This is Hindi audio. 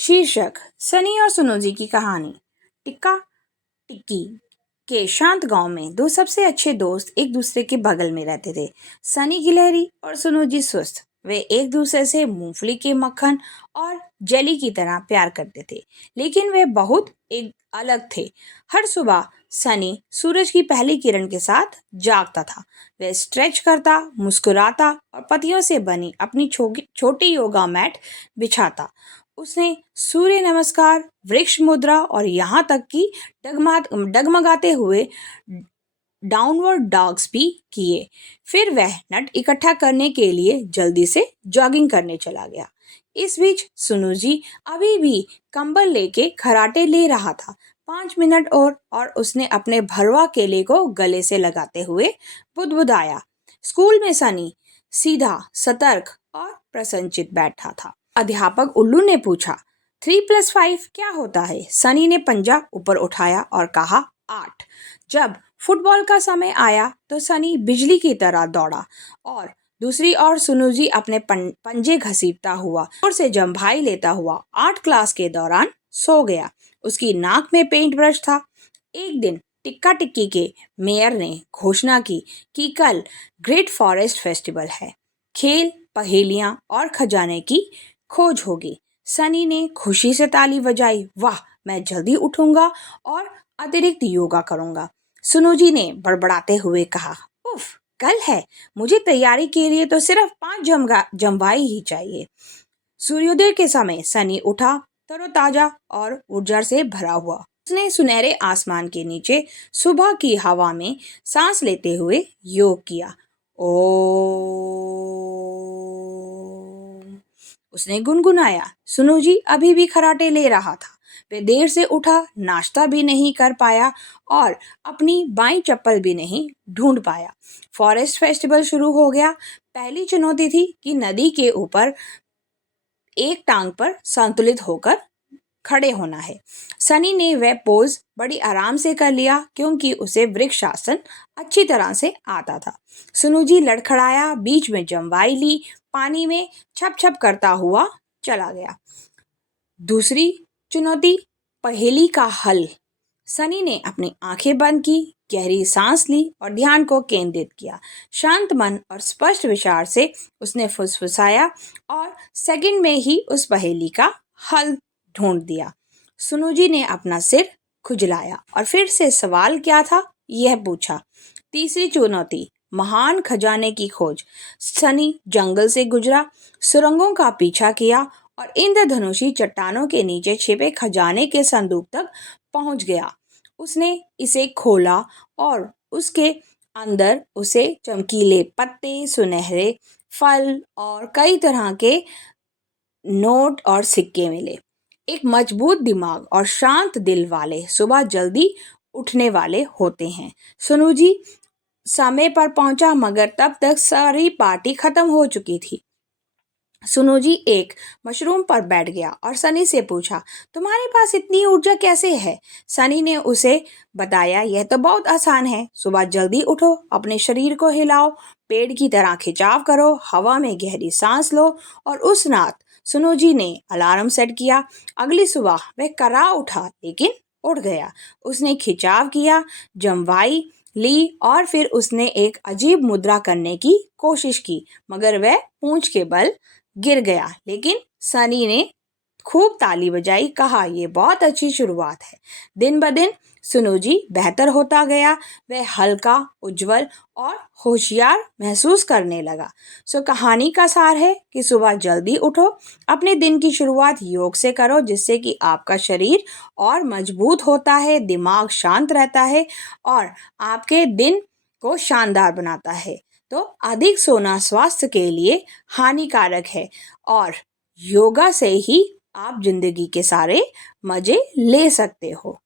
शीर्षक सनी और सुनोजी की कहानी। टिक्का टिक्की के शांत गांव में दो सबसे अच्छे दोस्त एक दूसरे के बगल में रहते थे। सनी गिलहरी और सुनोजी सुस्त। वे एक दूसरे से मूंगफली के मक्खन और जेली की तरह प्यार करते थे, लेकिन वे बहुत एक अलग थे। हर सुबह सनी सूरज की पहली किरण के साथ जागता था। वह स्ट्रेच करता, मुस्कुराता और पत्तियों से बनी अपनी छोटी योगा मैट बिछाता। उसने सूर्य नमस्कार, वृक्ष मुद्रा और यहाँ तक कि डगमगाते हुए डाउनवर्ड डॉग्स भी किए। फिर वह नट इकट्ठा करने के लिए जल्दी से जॉगिंग करने चला गया। इस बीच सुनुजी अभी भी कंबल लेके खराटे ले रहा था। 5 मिनट और उसने अपने भरवा केले को गले से लगाते हुए बुदबुदाया। स्कूल में सनी सीधा, सतर्क और प्रसन्नचित्त बैठा था। अध्यापक उल्लू ने पूछा, 3+5 क्या होता है? सनी ने पंजा ऊपर उठाया और कहा, 8। जब फुटबॉल का समय आया तो सनी बिजली की तरह दौड़ा और दूसरी ओर सुनुजी अपने पंजे घसीटता हुआ और से जम्भाई लेता हुआ 8 क्लास के दौरान सो गया। उसकी नाक में पेंट ब्रश था। एक दिन टिक्का टिक्की के मेयर ने घोषणा की कि कल ग्रेट फॉरेस्ट फेस्टिवल है। खेल, पहेलियां और खजाने की खोज होगी। सनी ने खुशी से ताली बजाई। वाह, मैं जल्दी उठूंगा और अतिरिक्त योगा करूंगा। सुनुजी ने बड़बड़ाते हुए कहा, उफ, कल है। मुझे तैयारी के लिए तो सिर्फ 5 जम्बाई ही चाहिए। सूर्योदय के समय सनी उठा, तरोताजा और ऊर्जा से भरा हुआ। उसने सुनहरे आसमान के नीचे सुबह की हवा में सांस लेते हुए योग किया। उसने गुनगुनाया। सुनुजी अभी भी खराटे ले रहा था। वे देर से उठा, नाश्ता भी नहीं कर पाया और अपनी बाईं चप्पल भी नहीं ढूंढ पाया। फॉरेस्ट फेस्टिवल शुरू हो गया। पहली चुनौती थी कि नदी के ऊपर एक टांग पर संतुलित होकर खड़े होना है। सनी ने वह पोज बड़ी आराम से कर लिया क्योंकि उसे वृक्ष आसन अच्छी तरह से आता था। सुनुजी लड़खड़ाया, बीच में जम्बाई ली, पानी में छप छप करता हुआ चला गया। दूसरी चुनौती, पहेली का हल। सनी ने अपनी आंखें बंद की, गहरी सांस ली और ध्यान को केंद्रित किया। शांत मन और स्पष्ट विचार से उसने फुसफुसाया और सेकंड में ही उस पहेली का हल ढूंढ दिया। सुनुजी ने अपना सिर खुजलाया और फिर से सवाल क्या था यह पूछा। तीसरी चुनौती, महान खजाने की खोज। सनी जंगल से गुजरा, सुरंगों का पीछा किया और इंद्रधनुषी चट्टानों के नीचे छिपे खजाने के संदूक तक पहुंच गया। उसने इसे खोला और उसके अंदर उसे चमकीले पत्ते, सुनहरे फल और कई तरह के नोट और सिक्के मिले। एक मजबूत दिमाग और शांत दिल वाले सुबह जल्दी उठने वाले होते हैं। सुनुजी समय पर पहुंचा, मगर तब तक सारी पार्टी खत्म हो चुकी थी। सुनुजी एक मशरूम पर बैठ गया और सनी से पूछा, तुम्हारे पास इतनी ऊर्जा कैसे है? सनी ने उसे बताया, यह तो बहुत आसान है। सुबह जल्दी उठो, अपने शरीर को हिलाओ, पेड़ की तरह खिंचाव करो, हवा में गहरी सांस लो और उस रात सुनुजी ने अलार्म सेट किया। अगली सुबह वह करा उठा, लेकिन उठ गया। उसने खिंचाव किया, जम्वाई ली और फिर उसने एक अजीब मुद्रा करने की कोशिश की, मगर वह पूंछ के बल गिर गया। लेकिन सनी ने खूब ताली बजाई, कहा, यह बहुत अच्छी शुरुआत है। दिन ब दिन सुनुजी बेहतर होता गया। वह हल्का, उज्जवल और होशियार महसूस करने लगा। कहानी का सार है कि सुबह जल्दी उठो, अपने दिन की शुरुआत योग से करो, जिससे कि आपका शरीर और मजबूत होता है, दिमाग शांत रहता है और आपके दिन को शानदार बनाता है। तो अधिक सोना स्वास्थ्य के लिए हानिकारक है और योगा से ही आप जिंदगी के सारे मजे ले सकते हो।